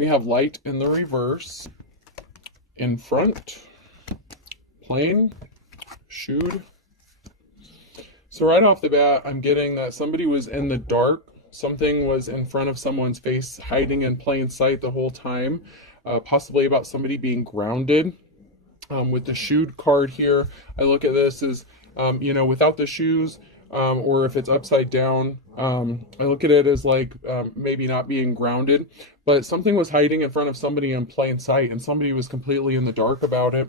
We have light in the reverse, in front, plain, shooed. So right off the bat, I'm getting that somebody was in the dark. Something was in front of someone's face, hiding in plain sight the whole time. Possibly about somebody being grounded. With the shoed card here, I look at this as, without the shoes, or if it's upside down, I look at it as like maybe not being grounded, but something was hiding in front of somebody in plain sight, and somebody was completely in the dark about it.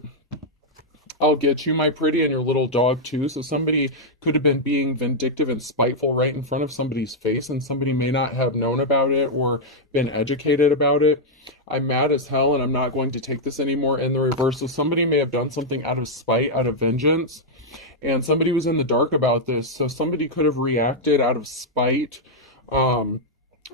I'll get you, my pretty, and your little dog too. So somebody could have been being vindictive and spiteful right in front of somebody's face, and somebody may not have known about it or been educated about it. I'm mad as hell, and I'm not going to take this anymore in the reverse. So somebody may have done something out of spite, out of vengeance, and somebody was in the dark about this. So somebody could have reacted out of spite,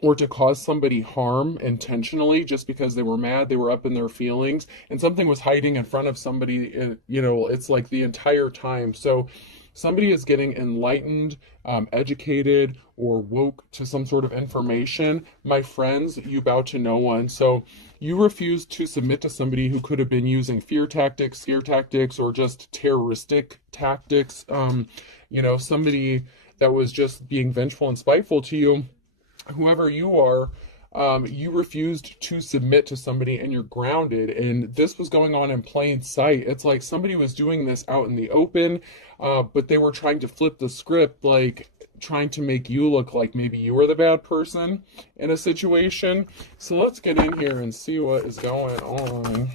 or to cause somebody harm intentionally just because they were mad, they were up in their feelings, and something was hiding in front of somebody, it's like the entire time. So somebody is getting enlightened, educated, or woke to some sort of information. My friends, you bow to no one. So you refuse to submit to somebody who could have been using fear tactics, scare tactics, or just terroristic tactics. Somebody that was just being vengeful and spiteful to you. Whoever you are, you refused to submit to somebody, and you're grounded. And this was going on in plain sight. It's like somebody was doing this out in the open, but they were trying to flip the script, like trying to make you look like maybe you were the bad person in a situation. So let's get in here and see what is going on.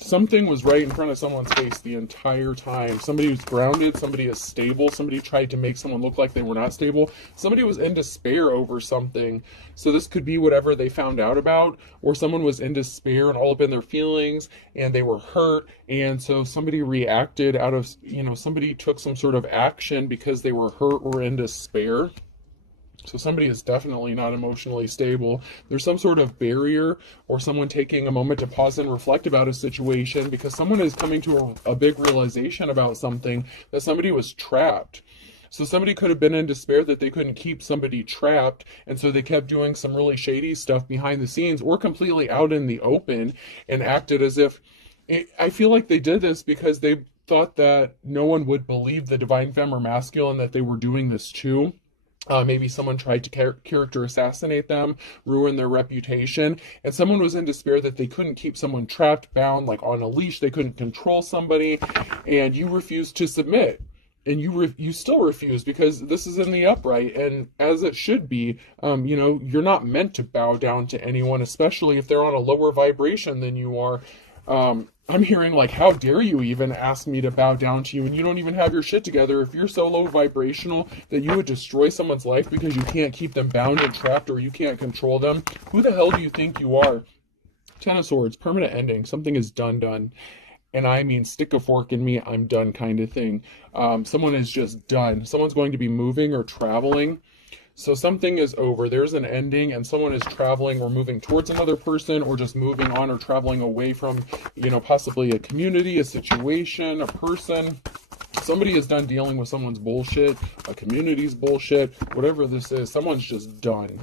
Something was right in front of someone's face the entire time. Somebody was grounded, somebody is stable, somebody tried to make someone look like they were not stable. Somebody was in despair over something. So this could be whatever they found out about, or someone was in despair and all up in their feelings and they were hurt. And so somebody reacted out of, somebody took some sort of action because they were hurt or in despair. So somebody is definitely not emotionally stable. There's some sort of barrier, or someone taking a moment to pause and reflect about a situation because someone is coming to a big realization about something, that somebody was trapped. So somebody could have been in despair that they couldn't keep somebody trapped, and so they kept doing some really shady stuff behind the scenes or completely out in the open and acted as if... I feel like they did this because they thought that no one would believe the divine femme or masculine that they were doing this too. Maybe someone tried to character assassinate them, ruin their reputation, and someone was in despair that they couldn't keep someone trapped, bound, like on a leash. They couldn't control somebody, and you refused to submit. And you still refuse because this is in the upright, and as it should be. You're not meant to bow down to anyone, especially if they're on a lower vibration than you are. I'm hearing like, how dare you even ask me to bow down to you, and you don't even have your shit together. If you're so low vibrational that you would destroy someone's life because you can't keep them bound and trapped, or you can't control them, who the hell do you think you are? Ten of Swords, permanent ending. Something is done. And I mean, stick a fork in me, I'm done kind of thing. Someone is just done. Someone's going to be moving or traveling. So something is over. There's an ending, and someone is traveling or moving towards another person, or just moving on or traveling away from, possibly a community, a situation, a person. Somebody is done dealing with someone's bullshit, a community's bullshit, whatever this is. Someone's just done.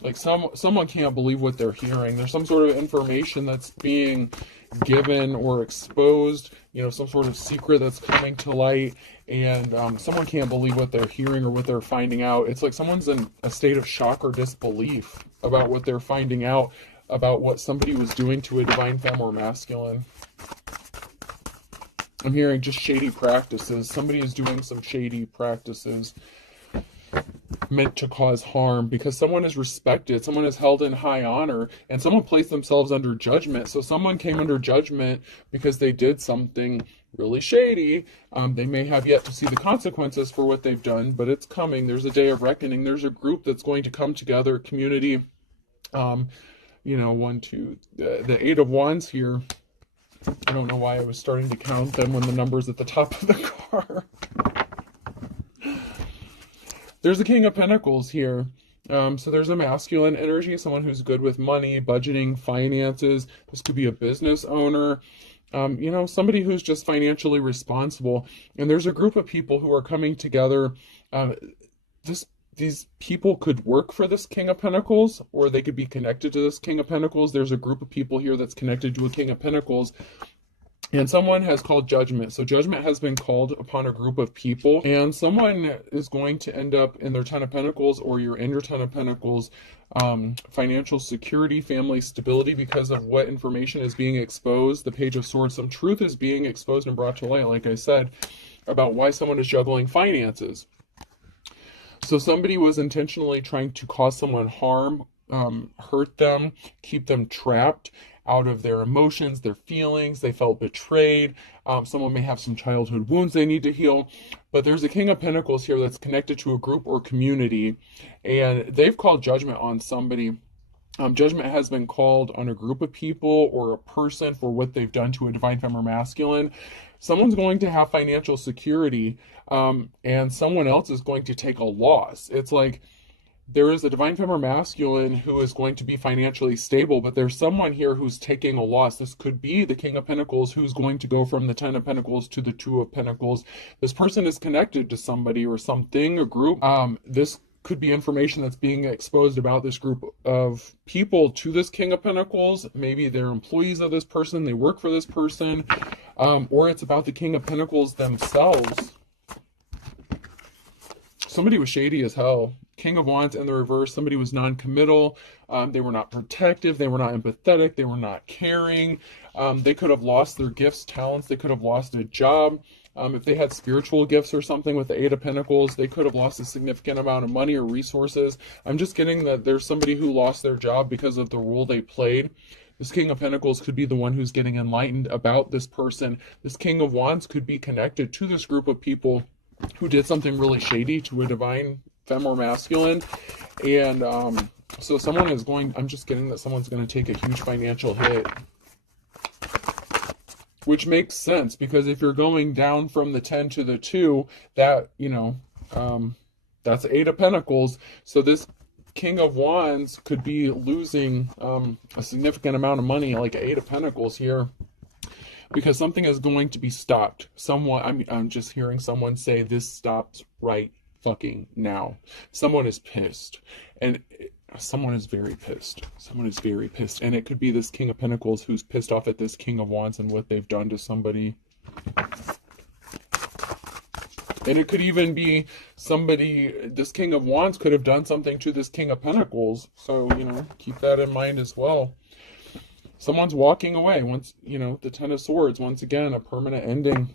Like someone can't believe what they're hearing. There's some sort of information that's being given or exposed, some sort of secret that's coming to light, and someone can't believe what they're hearing or what they're finding out. It's like someone's in a state of shock or disbelief about what they're finding out about what somebody was doing to a divine femme or masculine. I'm hearing just shady practices. Somebody is doing some shady practices meant to cause harm because someone is respected, someone is held in high honor, and someone placed themselves under judgment. So someone came under judgment because they did something really shady. They may have yet to see the consequences for what they've done, but it's coming. There's a day of reckoning. There's a group that's going to come together, community. The Eight of Wands here. I don't know why I was starting to count them when the number's at the top of the card. There's the King of Pentacles here. So there's a masculine energy, someone who's good with money, budgeting, finances. This could be a business owner, somebody who's just financially responsible. And there's a group of people who are coming together. these people could work for this King of Pentacles, or they could be connected to this King of Pentacles. There's a group of people here that's connected to a King of Pentacles, and someone has called judgment. So judgment has been called upon a group of people, and someone is going to end up in their Ten of Pentacles, or you're in your Ten of Pentacles, financial security, family stability, because of what information is being exposed. The Page of Swords, some truth is being exposed and brought to light, like I said, about why someone is juggling finances. So somebody was intentionally trying to cause someone harm, hurt them, keep them trapped out of their emotions, their feelings. They felt betrayed. Someone may have some childhood wounds they need to heal. But there's a King of Pentacles here that's connected to a group or community, and they've called judgment on somebody. Judgment has been called on a group of people or a person for what they've done to a divine feminine masculine. Someone's going to have financial security, and someone else is going to take a loss. It's like there is a divine feminine masculine who is going to be financially stable, but there's someone here who's taking a loss. This could be the King of Pentacles who's going to go from the Ten of Pentacles to the Two of Pentacles. This person is connected to somebody or something, a group. This could be information that's being exposed about this group of people to this King of Pentacles. Maybe they're employees of this person, they work for this person, or it's about the King of Pentacles themselves. Somebody was shady as hell. King of Wands in the reverse, somebody was non-committal. They were not protective, they were not empathetic, they were not caring. They could have lost their gifts, talents, they could have lost a job. If they had spiritual gifts or something with the Eight of Pentacles, they could have lost a significant amount of money or resources. I'm just getting that there's somebody who lost their job because of the role they played. This King of Pentacles could be the one who's getting enlightened about this person. This King of Wands could be connected to this group of people who did something really shady to a divine femme or masculine. And so someone is going, I'm just getting that someone's going to take a huge financial hit. Which makes sense, because if you're going down from the 10 to the 2, that, you know, that's 8 of Pentacles. So this King of Wands could be losing a significant amount of money, like 8 of Pentacles here, because something is going to be stopped. I'm just hearing someone say this stops right fucking now. Someone is pissed, and someone is very pissed. Someone is very pissed, and it could be this King of Pentacles who's pissed off at this King of Wands and what they've done to somebody. And it could even be somebody, this King of Wands could have done something to this King of Pentacles. So, you know, keep that in mind as well. Someone's walking away. Once, you know, the Ten of Swords, once again, a permanent ending.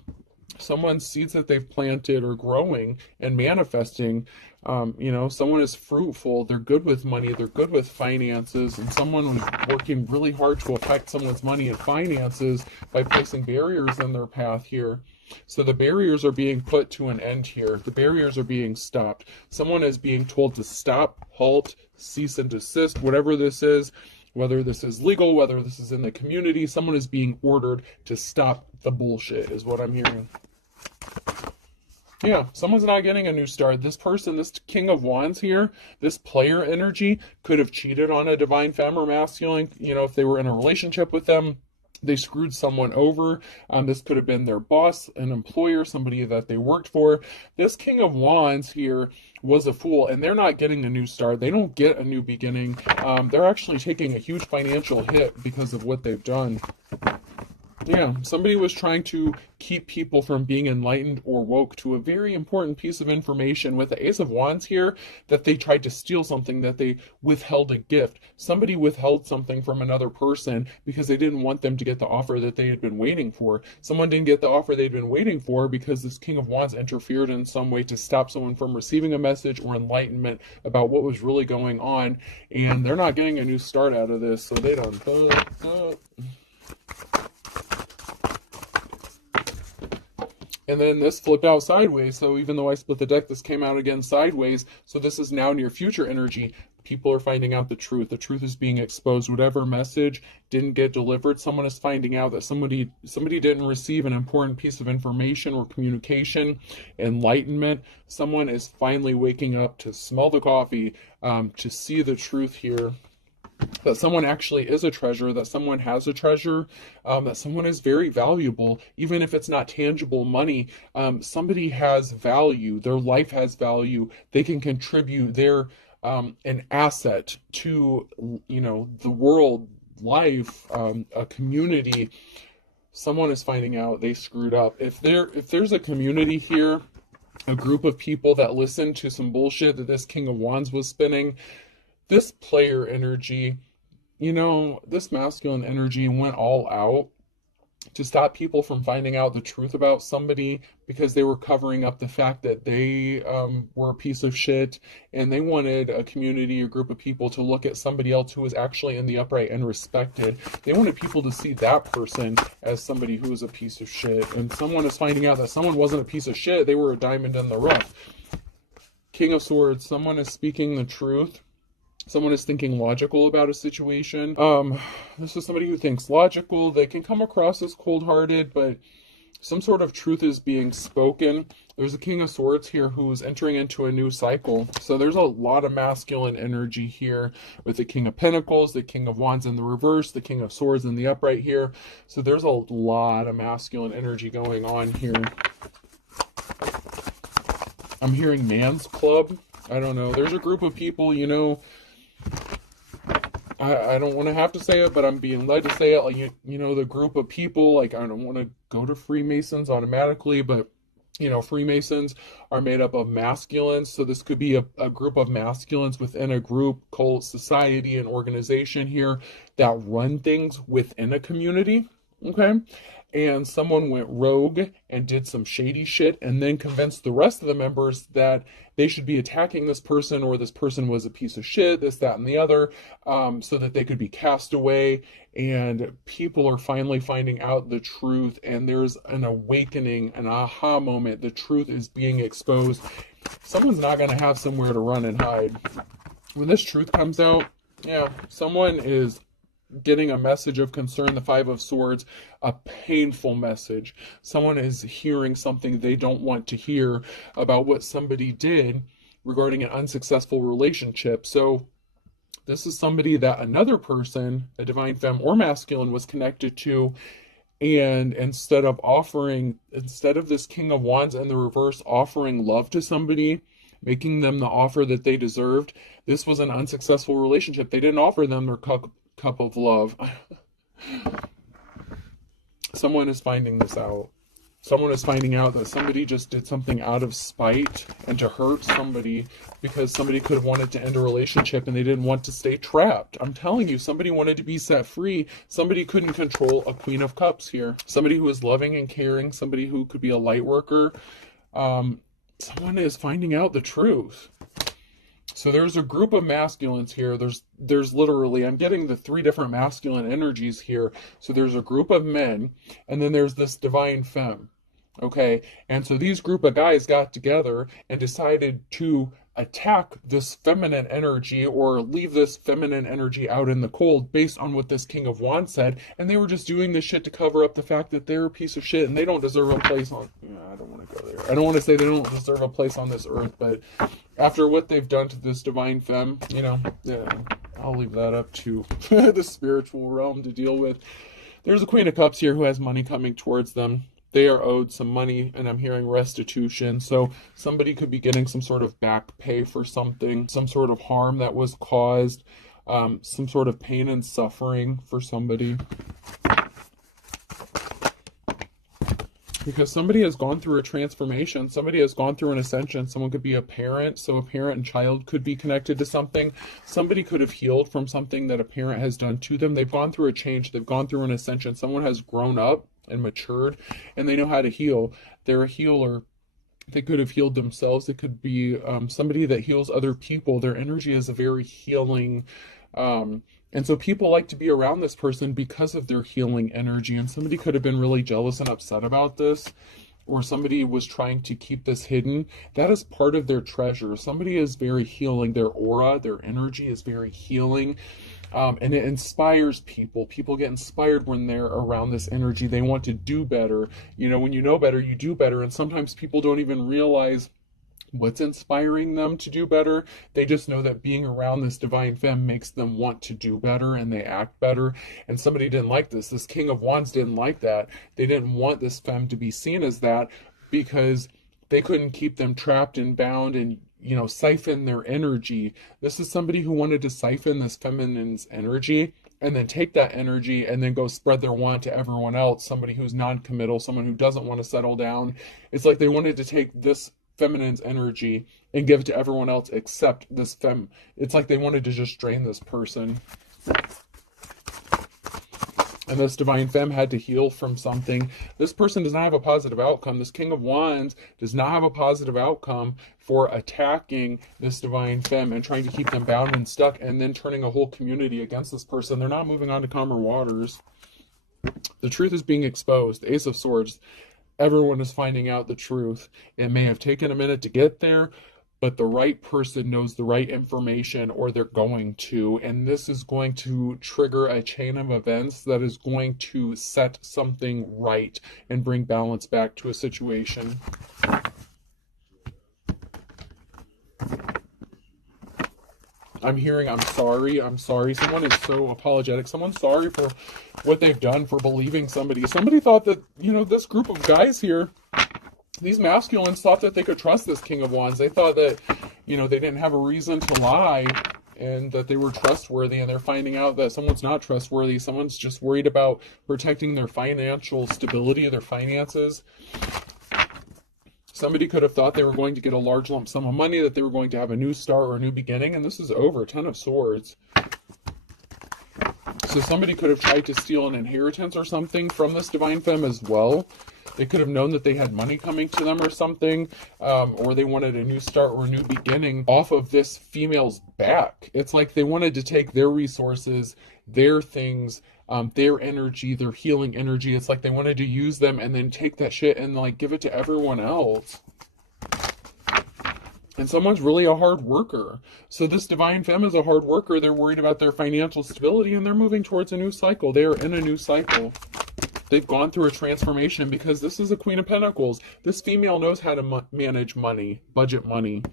Someone's seeds that they've planted are growing and manifesting. You know, someone is fruitful, they're good with money, they're good with finances, and someone was working really hard to affect someone's money and finances by placing barriers in their path here. So the barriers are being put to an end here. The barriers are being stopped. Someone is being told to stop, halt, cease and desist, whatever this is, whether this is legal, whether this is in the community. Someone is being ordered to stop the bullshit, is what I'm hearing. Yeah, someone's not getting a new start. This person, this King of Wands here, this player energy could have cheated on a divine femme or masculine. You know, if they were in a relationship with them, they screwed someone over. This could have been their boss, an employer, somebody that they worked for. This King of Wands here was a fool, and they're not getting a new start. They don't get a new beginning. They're actually taking a huge financial hit because of what they've done. Yeah, somebody was trying to keep people from being enlightened or woke to a very important piece of information with the Ace of Wands here, that they tried to steal something, that they withheld a gift. Somebody withheld something from another person because they didn't want them to get the offer that they had been waiting for. Someone didn't get the offer they'd been waiting for because this King of Wands interfered in some way to stop someone from receiving a message or enlightenment about what was really going on, and they're not getting a new start out of this, so they don't. And then this flipped out sideways. So even though I split the deck, this came out again sideways. So this is now near future energy. People are finding out the truth. The truth is being exposed. Whatever message didn't get delivered, someone is finding out that somebody didn't receive an important piece of information or communication, enlightenment. Someone is finally waking up to smell the coffee, to see the truth here. that someone actually is a treasure, that someone has a treasure, that someone is very valuable, even if it's not tangible money. Somebody has value, their life has value, they can contribute, they're an asset to, the world, life, a community. Someone is finding out they screwed up. If there's a community here, a group of people that listen to some bullshit that this King of Wands was spinning, this player energy, this masculine energy went all out to stop people from finding out the truth about somebody because they were covering up the fact that they were a piece of shit, and they wanted a community, a group of people to look at somebody else who was actually in the upright and respected. They wanted people to see that person as somebody who was a piece of shit, and someone is finding out that someone wasn't a piece of shit. They were a diamond in the rough. King of Swords, someone is speaking the truth. Someone is thinking logical about a situation. This is somebody who thinks logical. They can come across as cold-hearted, but some sort of truth is being spoken. There's a King of Swords here who's entering into a new cycle. So there's a lot of masculine energy here with the King of Pentacles, the King of Wands in the reverse, the King of Swords in the upright here. So there's a lot of masculine energy going on here. I'm hearing man's club. I don't know. There's a group of people, I don't want to have to say it, but I'm being led to say it. Like, the group of people, like, I don't want to go to Freemasons automatically, but, Freemasons are made up of masculines. So this could be a group of masculines within a group, cult, society, and organization here that run things within a community. Okay. And someone went rogue and did some shady shit and then convinced the rest of the members that they should be attacking this person, or this person was a piece of shit, this, that, and the other, so that they could be cast away. And people are finally finding out the truth, and there's an awakening, an aha moment. The truth is being exposed. Someone's not going to have somewhere to run and hide. When this truth comes out, someone is getting a message of concern, the Five of Swords, a painful message. Someone is hearing something they don't want to hear about what somebody did regarding an unsuccessful relationship. So this is somebody that another person, a divine femme or masculine, was connected to, and instead of this King of Wands in the reverse offering love to somebody, making them the offer that they deserved, this was an unsuccessful relationship. They didn't offer them their cup of love. Someone is finding this out. Someone is finding out that somebody just did something out of spite and to hurt somebody, because somebody could have wanted to end a relationship and they didn't want to stay trapped. I'm telling you, somebody wanted to be set free. Somebody couldn't control a Queen of Cups here. Somebody who is loving and caring, somebody who could be a light worker. Someone is finding out the truth. So there's a group of masculines here. There's literally, I'm getting the 3 different masculine energies here. So there's a group of men, and then there's this divine femme. Okay, and so these group of guys got together and decided to attack this feminine energy, or leave this feminine energy out in the cold based on what this King of Wands said. And they were just doing this shit to cover up the fact that they're a piece of shit and they don't deserve a place on, I don't want to go there. I don't want to say they don't deserve a place on this earth, but after what they've done to this divine femme, I'll leave that up to the spiritual realm to deal with. There's a Queen of Cups here who has money coming towards them. They are owed some money, and I'm hearing restitution. So somebody could be getting some sort of back pay for something, some sort of harm that was caused, some sort of pain and suffering for somebody. Because somebody has gone through a transformation. Somebody has gone through an ascension. Someone could be a parent, so a parent and child could be connected to something. Somebody could have healed from something that a parent has done to them. They've gone through a change. They've gone through an ascension. Someone has grown up and matured, and they know how to heal. They're a healer. They could have healed themselves. It could be somebody that heals other people. Their energy is a very healing, and so people like to be around this person because of their healing energy. And somebody could have been really jealous and upset about this, or somebody was trying to keep this hidden. That is part of their treasure. Somebody is very healing. Their aura, their energy is very healing. And it inspires people. People get inspired when they're around this energy. They want to do better. When you know better, you do better. And sometimes people don't even realize what's inspiring them to do better. They just know that being around this divine femme makes them want to do better and they act better. And somebody didn't like this. This King of Wands didn't like that. They didn't want this femme to be seen as that because they couldn't keep them trapped and bound and, siphon their energy. This is somebody who wanted to siphon this feminine's energy and then take that energy and then go spread their want to everyone else. Somebody who's non-committal, someone who doesn't want to settle down. It's like they wanted to take this feminine's energy and give it to everyone else except this femme. It's like they wanted to just drain this person. And this divine femme had to heal from something. This person does not have a positive outcome. This King of Wands does not have a positive outcome for attacking this divine femme and trying to keep them bound and stuck and then turning a whole community against this person. They're not moving on to calmer waters. The truth is being exposed. The Ace of Swords. Everyone is finding out the truth. It may have taken a minute to get there, but the right person knows the right information, or they're going to, and this is going to trigger a chain of events that is going to set something right and bring balance back to a situation. I'm hearing, I'm sorry. Someone is so apologetic. Someone's sorry for what they've done, for believing somebody. Somebody thought that, this group of guys here, these masculines, thought that they could trust this King of Wands. They thought that, they didn't have a reason to lie and that they were trustworthy, and they're finding out that someone's not trustworthy. Someone's just worried about protecting their financial stability, their finances. Somebody could have thought they were going to get a large lump sum of money, that they were going to have a new start or a new beginning, and this is over. 10 of Swords. So somebody could have tried to steal an inheritance or something from this divine femme as well. They could have known that they had money coming to them or something, or they wanted a new start or a new beginning off of this female's back. It's like they wanted to take their resources, their things, their energy, their healing energy. It's like they wanted to use them and then take that shit and give it to everyone else. And someone's really a hard worker. So this divine femme is a hard worker. They're worried about their financial stability and they're moving towards a new cycle. They are in a new cycle. They've gone through a transformation because this is a Queen of Pentacles. This female knows how to manage money, budget money,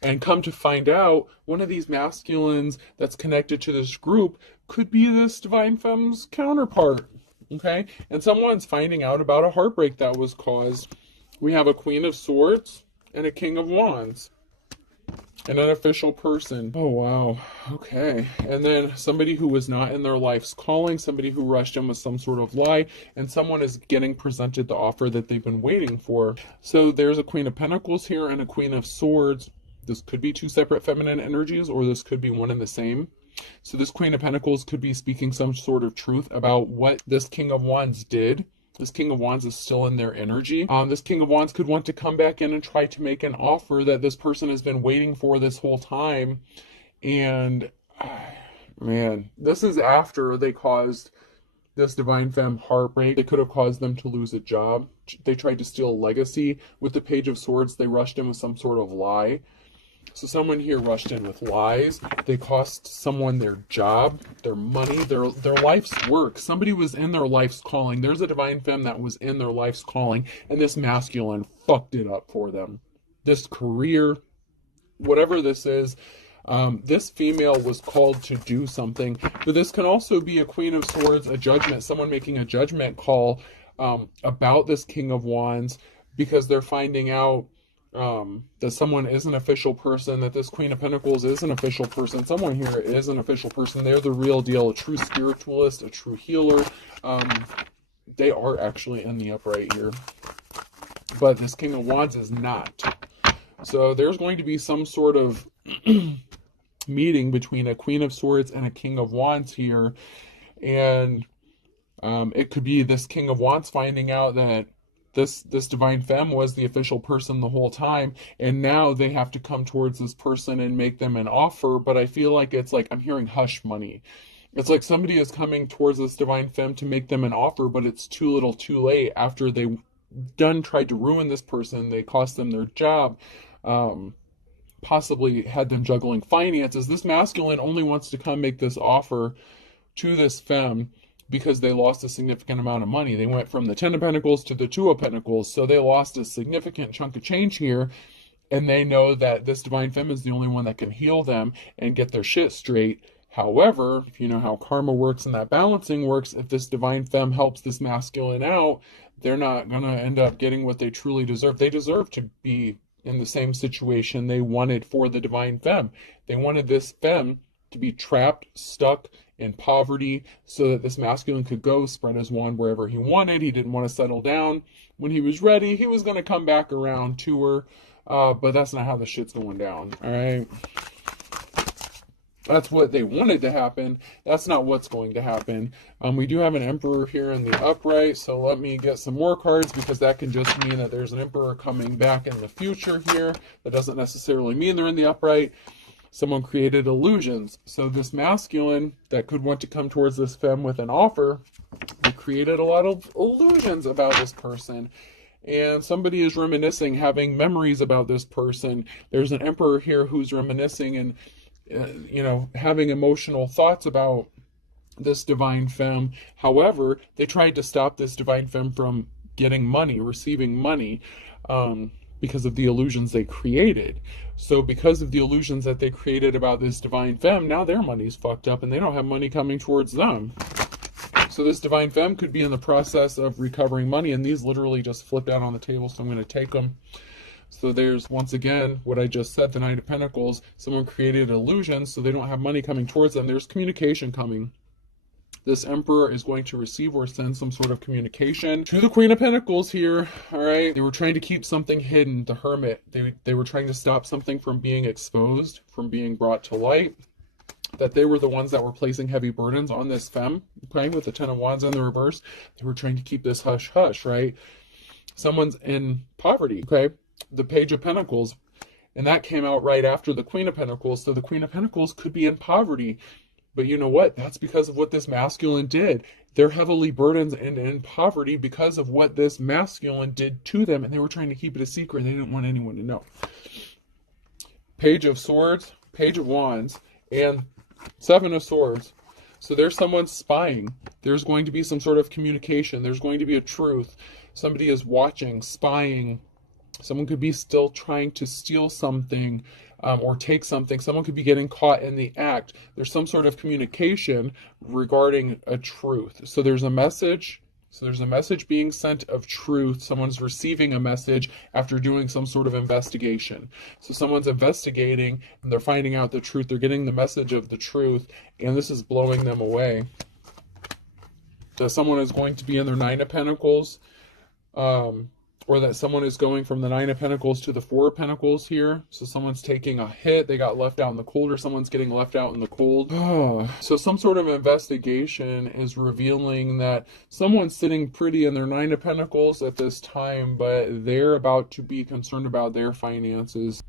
and come to find out, one of these masculines that's connected to this group could be this divine femme's counterpart, okay? And someone's finding out about a heartbreak that was caused. We have a Queen of Swords and a King of Wands. And an official person. Oh, wow. Okay. And then somebody who was not in their life's calling, somebody who rushed in with some sort of lie, and someone is getting presented the offer that they've been waiting for. So there's a Queen of Pentacles here and a Queen of Swords. This could be two separate feminine energies, or this could be one and the same. So this Queen of Pentacles could be speaking some sort of truth about what this King of Wands did. This King of Wands is still in their energy. This King of Wands could want to come back in and try to make an offer that this person has been waiting for this whole time. And, man, this is after they caused this divine femme heartbreak. They could have caused them to lose a job. They tried to steal a legacy. With the Page of Swords, they rushed in with some sort of lie. So someone here rushed in with lies. They cost someone their job, their money, their life's work. Somebody was in their life's calling. There's a divine femme that was in their life's calling, and this masculine fucked it up for them. This career, whatever this is, this female was called to do something. But this can also be a Queen of Swords, a judgment, someone making a judgment call about this King of Wands, because they're finding out that someone is an official person, that this Queen of Pentacles is an official person. Someone here is an official person. They're the real deal, a true spiritualist, a true healer. They are actually in the upright here. But this King of Wands is not. So there's going to be some sort of meeting between a Queen of Swords and a King of Wands here. And it could be this King of Wands finding out that this divine femme was the official person the whole time, and now they have to come towards this person and make them an offer. But I feel like it's like I'm hearing hush money. It's like somebody is coming towards this divine femme to make them an offer, but it's too little too late. After they tried to ruin this person, they cost them their job, possibly had them juggling finances. This masculine only wants to come make this offer to this femme because they lost a significant amount of money. They went from the 10 of Pentacles to the 2 of Pentacles, so they lost a significant chunk of change here, and they know that this divine femme is the only one that can heal them and get their shit straight. However, if you know how karma works and that balancing works, if this divine femme helps this masculine out, they're not going to end up getting what they truly deserve. They deserve to be in the same situation they wanted for the divine femme. They wanted this femme to be trapped, stuck in poverty, so that this masculine could go spread his wand wherever he wanted. He didn't want to settle down. When he was ready, he was going to come back around to her, but that's not how the shit's going down, all right? That's what they wanted to happen. That's not what's going to happen. We do have an emperor here in the upright, so let me get some more cards, because that can just mean that there's an emperor coming back in the future here. That doesn't necessarily mean they're in the upright. Someone created illusions. So this masculine that could want to come towards this femme with an offer, they created a lot of illusions about this person. And somebody is reminiscing, having memories about this person. There's an emperor here who's reminiscing and having emotional thoughts about this divine femme. However, they tried to stop this divine femme from getting money, receiving money, because of the illusions they created. So because of the illusions that they created about this divine femme, now their money's fucked up and they don't have money coming towards them. So this divine femme could be in the process of recovering money, and these literally just flipped out on the table, so I'm going to take them. So there's, once again, what I just said, the Knight of Pentacles. Someone created illusions so they don't have money coming towards them. There's communication coming. This Emperor is going to receive or send some sort of communication to the Queen of Pentacles here, all right? They were trying to keep something hidden, the Hermit. They were trying to stop something from being exposed, from being brought to light. That they were the ones that were placing heavy burdens on this femme, okay, with the Ten of Wands in the reverse. They were trying to keep this hush-hush, right? Someone's in poverty, okay? The Page of Pentacles, and that came out right after the Queen of Pentacles. So the Queen of Pentacles could be in poverty, but you know what? That's because of what this masculine did. They're heavily burdened and in poverty because of what this masculine did to them, and they were trying to keep it a secret. They didn't want anyone to know. Page of Swords, Page of Wands, and Seven of Swords. So there's someone spying. There's going to be some sort of communication. There's going to be a truth. Somebody is watching, spying. Someone could be still trying to steal something or take something. Someone could be getting caught in the act. There's some sort of communication regarding a truth. So there's a message. So there's a message being sent of truth. Someone's receiving a message after doing some sort of investigation. So someone's investigating and they're finding out the truth. They're getting the message of the truth, and this is blowing them away. That someone is going to be in their Nine of Pentacles, or that someone is going from the Nine of Pentacles to the Four of Pentacles here. So someone's taking a hit. They got left out in the cold, or someone's getting left out in the cold. So some sort of investigation is revealing that someone's sitting pretty in their Nine of Pentacles at this time, but they're about to be concerned about their finances.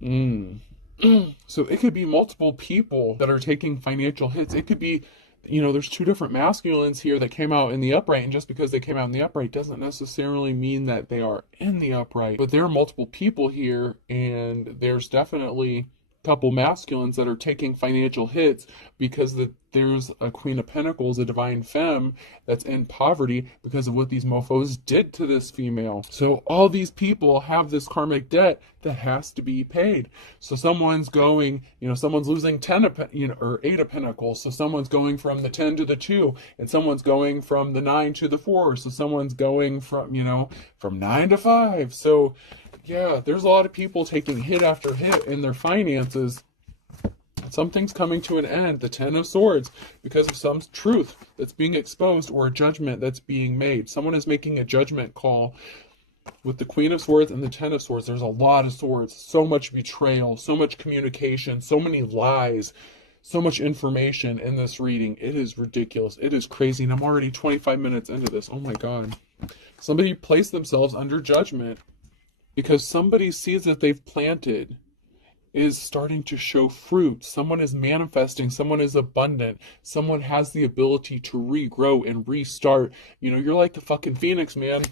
So it could be multiple people that are taking financial hits. It could be, there's two different masculines here that came out in the upright, and just because they came out in the upright doesn't necessarily mean that they are in the upright. But there are multiple people here, and there's definitely a couple masculines that are taking financial hits because there's a Queen of Pentacles, a divine femme, that's in poverty because of what these mofos did to this female. So all these people have this karmic debt that has to be paid. So someone's going, someone's losing 10 of, or 8 of Pentacles. So someone's going from the 10 to the 2, and someone's going from the 9 to the 4. So someone's going from, from 9 to 5. So yeah, there's a lot of people taking hit after hit in their finances. Something's coming to an end, the Ten of Swords, because of some truth that's being exposed or a judgment that's being made. Someone is making a judgment call with the Queen of Swords and the Ten of Swords. There's a lot of swords, so much betrayal, so much communication, so many lies, so much information in this reading. It is ridiculous. It is crazy, and I'm already 25 minutes into this. Oh my God. Somebody placed themselves under judgment because somebody sees that they've planted is starting to show fruit. Someone is manifesting. Someone is abundant. Someone has the ability to regrow and restart. You're like the fucking phoenix, man.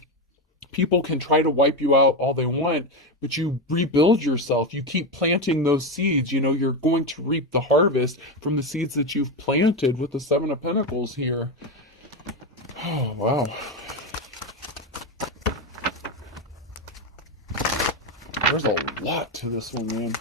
People can try to wipe you out all they want, but you rebuild yourself. You keep planting those seeds. You're going to reap the harvest from the seeds that you've planted with the Seven of Pentacles here. Oh, wow. There's a lot to this one, man.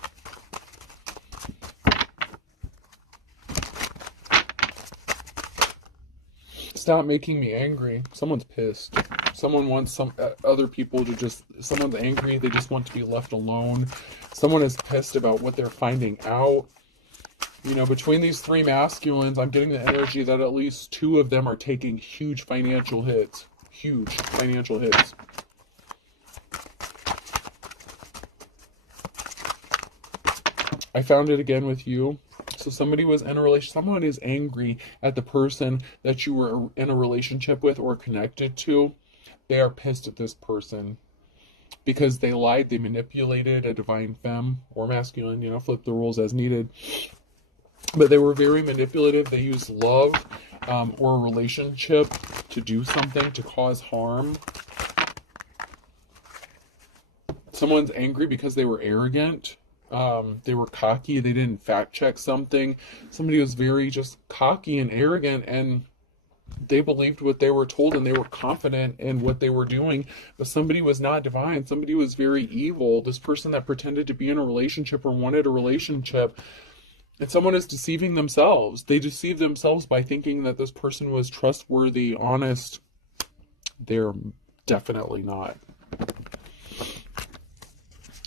Stop making me angry. Someone's pissed. Someone wants some other people to just, someone's angry, they just want to be left alone. Someone is pissed about what they're finding out. You know, between these three masculines, I'm getting the energy that at least two of them are taking huge financial hits. Huge financial hits. I found it again with you. So somebody was in a relationship, someone is angry at the person that you were in a relationship with or connected to. They are pissed at this person because they lied, they manipulated a divine femme or masculine, you know, flip the rules as needed. But they were very manipulative. They used love or a relationship to do something, to cause harm. Someone's angry because they were arrogant. They were cocky. They didn't fact check something. Somebody was very just cocky and arrogant, and they believed what they were told, and they were confident in what they were doing. But somebody was not divine. Somebody was very evil. This person that pretended to be in a relationship or wanted a relationship. And someone is deceiving themselves. They deceive themselves by thinking that this person was trustworthy, honest. They're definitely not.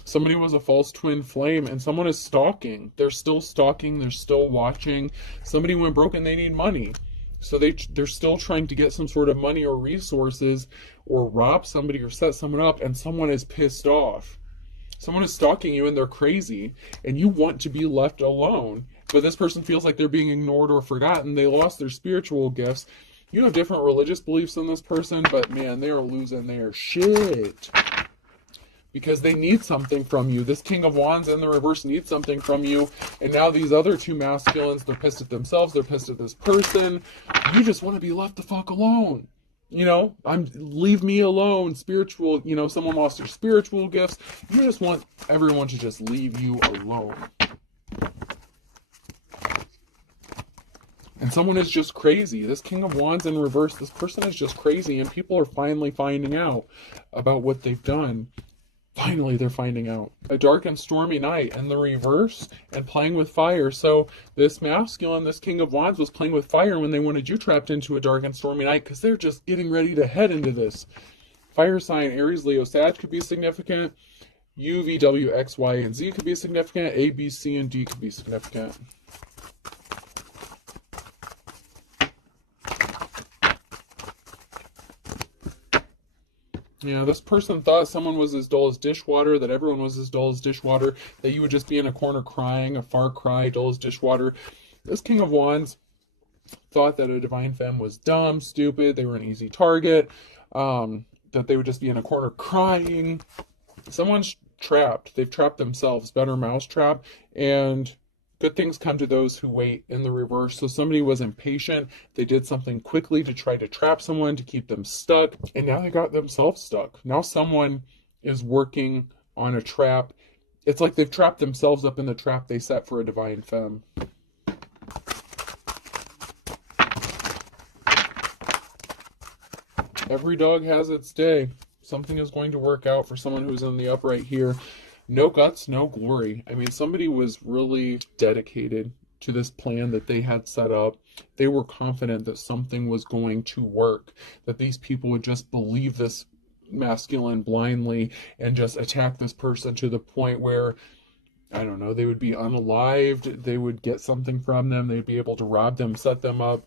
Somebody was a false twin flame, and someone is stalking. They're still stalking. They're still watching. Somebody went broke and they need money. So they're still trying to get some sort of money or resources, or rob somebody or set someone up, and someone is pissed off. Someone is stalking you and they're crazy, and you want to be left alone. But this person feels like they're being ignored or forgotten. They lost their spiritual gifts. You have different religious beliefs than this person, but man, they are losing their shit. Because they need something from you. This King of Wands in the reverse needs something from you. And now these other two masculines, they're pissed at themselves. They're pissed at this person. You just want to be left the fuck alone. You know, leave me alone. Spiritual, you know, someone lost their spiritual gifts. You just want everyone to just leave you alone. And someone is just crazy. This King of Wands in reverse, this person is just crazy. And people are finally finding out about what they've done. Finally, they're finding out. A dark and stormy night in the reverse, and playing with fire. So this masculine, this King of Wands, was playing with fire when they wanted you trapped into a dark and stormy night, because they're just getting ready to head into this. Fire sign, Aries, Leo, Sag could be significant. U, V, W, X, Y, and Z could be significant. A, B, C, and D could be significant. Yeah, this person thought someone was as dull as dishwater, that everyone was as dull as dishwater, that you would just be in a corner crying, a far cry, dull as dishwater. This King of Wands thought that a divine femme was dumb, stupid, they were an easy target, that they would just be in a corner crying. Someone's trapped. They've trapped themselves, better mousetrap, and good things come to those who wait in the reverse. So somebody was impatient. They did something quickly to try to trap someone, to keep them stuck. And now they got themselves stuck. Now someone is working on a trap. It's like they've trapped themselves up in the trap they set for a divine femme. Every dog has its day. Something is going to work out for someone who's in the upright here. No guts, no glory. I mean, somebody was really dedicated to this plan that they had set up. They were confident that something was going to work, that these people would just believe this masculine blindly and just attack this person to the point where, I don't know, they would be unalived, they would get something from them, they'd be able to rob them, set them up.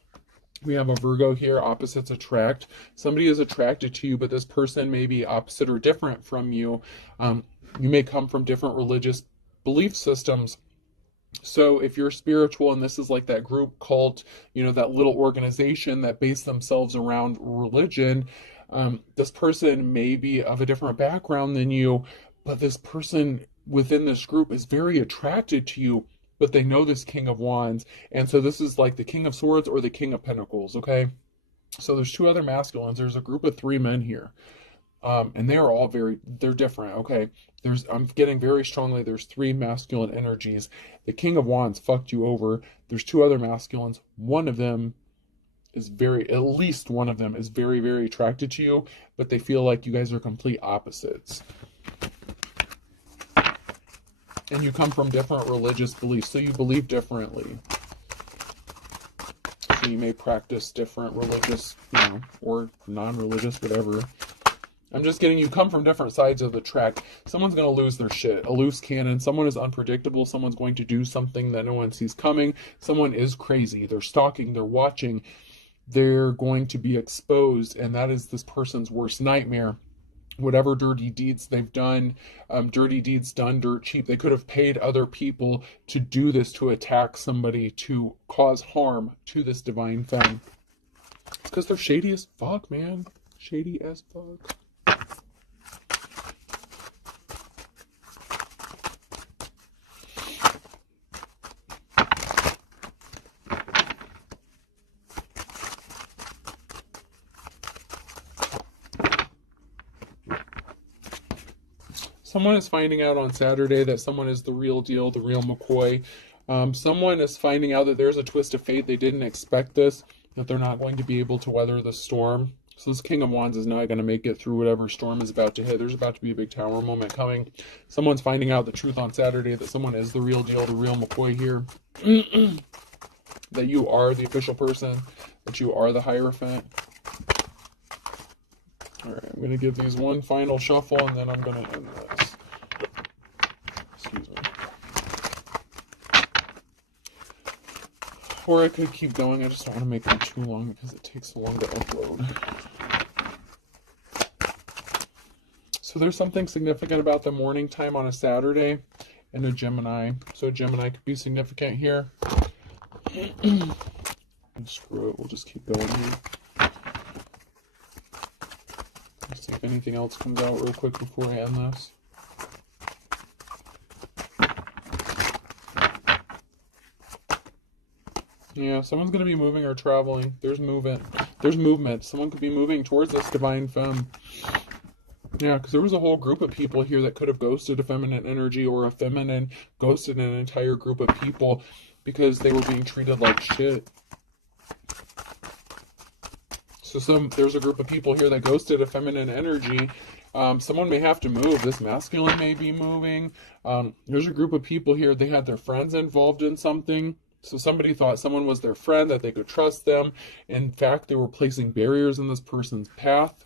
We have a Virgo here, opposites attract. Somebody is attracted to you, but this person may be opposite or different from you. You may come from different religious belief systems. So if you're spiritual and this is like that group cult, you know, that little organization that base themselves around religion, this person may be of a different background than you, but this person within this group is very attracted to you, but they know this King of Wands. And so this is like the King of Swords or the King of Pentacles, okay? So there's two other masculines. There's a group of three men here. And they are all they're different, okay? I'm getting very strongly, there's three masculine energies. The King of Wands fucked you over. There's two other masculines. One of them is at least one of them is very, very attracted to you, but they feel like you guys are complete opposites. And you come from different religious beliefs, so you believe differently. So you may practice different religious, or non-religious, whatever. I'm just getting you come from different sides of the track. Someone's going to lose their shit. A loose cannon. Someone is unpredictable. Someone's going to do something that no one sees coming. Someone is crazy. They're stalking. They're watching. They're going to be exposed. And that is this person's worst nightmare. Whatever dirty deeds they've done, dirty deeds done dirt cheap. They could have paid other people to do this, to attack somebody, to cause harm to this divine femme. It's because they're shady as fuck, man. Shady as fuck. Someone is finding out on Saturday that someone is the real deal, the real McCoy. Someone is finding out that there's a twist of fate. They didn't expect this, that they're not going to be able to weather the storm. So this King of Wands is not going to make it through whatever storm is about to hit. There's about to be a big tower moment coming. Someone's finding out the truth on Saturday, that someone is the real deal, the real McCoy here. That you are the official person, that you are the Hierophant. All right, I'm going to give these one final shuffle, and then I'm going to end this. Excuse me. Or I could keep going. I just don't want to make them too long because it takes so long to upload. So there's something significant about the morning time on a Saturday and a Gemini. So a Gemini could be significant here. Screw it. We'll just keep going here. Let's see if anything else comes out real quick before I end this. Yeah, someone's going to be moving or traveling. There's movement. There's movement. Someone could be moving towards this divine femme. Yeah, because there was a whole group of people here that could have ghosted a feminine energy, or a feminine ghosted an entire group of people because they were being treated like shit. So there's a group of people here that ghosted a feminine energy. Someone may have to move. This masculine may be moving. There's a group of people here, they had their friends involved in something. So somebody thought someone was their friend, that they could trust them. In fact, they were placing barriers in this person's path.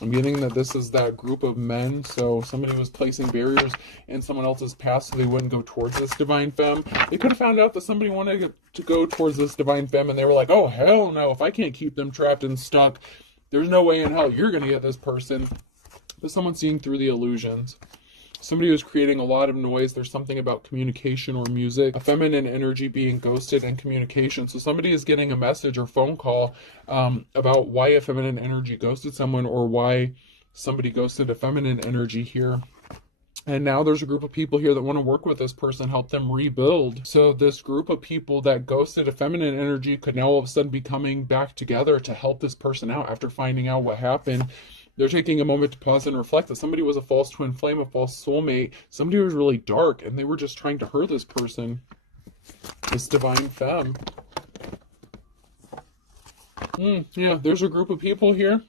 I'm getting that this is that group of men. So somebody was placing barriers in someone else's path so they wouldn't go towards this divine femme. They could have found out that somebody wanted to go towards this divine femme, and they were like, oh, hell no. If I can't keep them trapped and stuck, there's no way in hell you're going to get this person. But someone's seeing through the illusions. Somebody was creating a lot of noise. There's something about communication or music, a feminine energy being ghosted, and communication. So somebody is getting a message or phone call about why a feminine energy ghosted someone, or why somebody ghosted a feminine energy here. And now there's a group of people here that want to work with this person, help them rebuild. So this group of people that ghosted a feminine energy could now all of a sudden be coming back together to help this person out after finding out what happened. They're taking a moment to pause and reflect that somebody was a false twin flame, a false soulmate. Somebody was really dark, and they were just trying to hurt this person, this divine femme. Yeah, there's a group of people here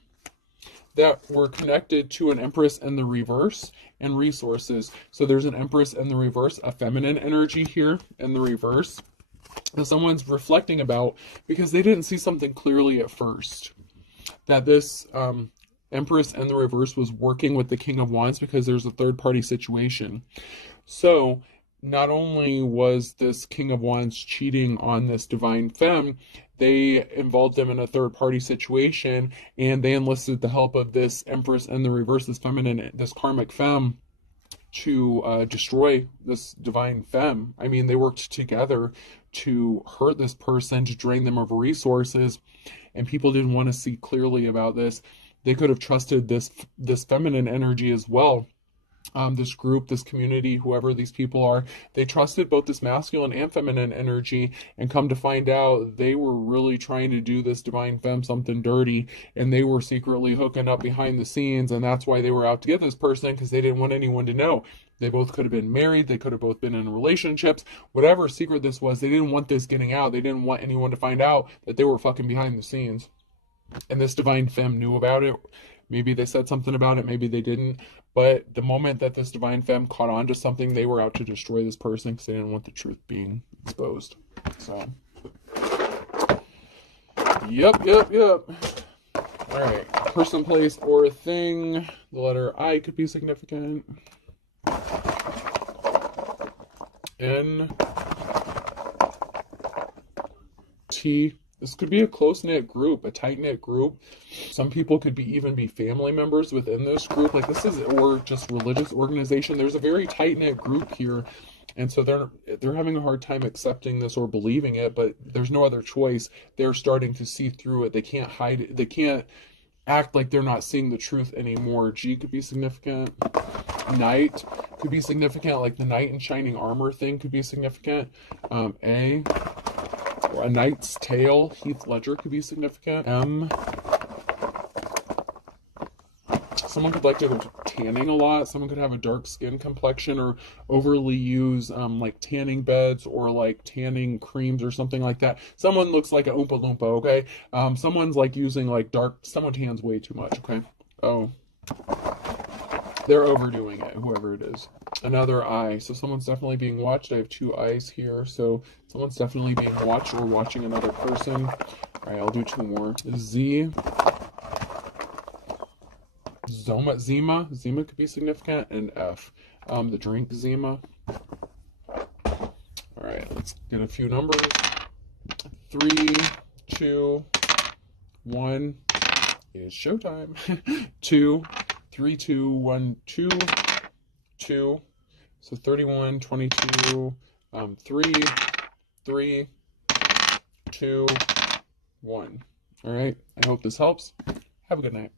that were connected to an Empress in the reverse and resources. So there's an Empress in the reverse, a feminine energy here in the reverse, that someone's reflecting about because they didn't see something clearly at first. That this Empress in the reverse was working with the King of Wands because there's a third-party situation. So not only was this King of Wands cheating on this divine femme, they involved them in a third-party situation, and they enlisted the help of this Empress in the reverse, this feminine, this karmic femme, to destroy this divine femme. I mean, they worked together to hurt this person, to drain them of resources, and people didn't want to see clearly about this. They could have trusted this feminine energy as well. This group, this community, whoever these people are, they trusted both this masculine and feminine energy, and come to find out they were really trying to do this divine femme something dirty, and they were secretly hooking up behind the scenes, and that's why they were out to get this person, because they didn't want anyone to know. They both could have been married, they could have both been in relationships, whatever secret this was, they didn't want this getting out. They didn't want anyone to find out that they were fucking behind the scenes. And this divine femme knew about it, Maybe they said something about it, maybe they didn't. But the moment that this divine femme caught on to something, they were out to destroy this person because they didn't want the truth being exposed. So, yep. All right, person, place, or thing. The letter I could be significant. N, T. This could be a close-knit group, a tight-knit group. Some people could even be family members within this group. Like this is, or just religious organization. There's a very tight-knit group here. And so they're having a hard time accepting this or believing it, but there's no other choice. They're starting to see through it. They can't hide it. They can't act like they're not seeing the truth anymore. G could be significant. Knight could be significant, like the knight in shining armor thing could be significant. A knight's tale, Heath Ledger could be significant. M, someone could like to go tanning a lot. Someone could have a dark skin complexion or overly use like tanning beds or like tanning creams or something like that. Someone looks like a Oompa Loompa, okay? Someone's like using like someone tans way too much, okay? Oh, they're overdoing it, whoever it is. Another eye. So someone's definitely being watched. I have 2 eyes here. So someone's definitely being watched or watching another person. All right, I'll do 2 more. Z. Zima could be significant. And F. The drink Zima. All right, let's get a few numbers. 3, 2, 1. It's showtime. 2, 3, 2, 1, 2, 2. So 31, 22, 3, 3, 2, 1. All right. I hope this helps. Have a good night.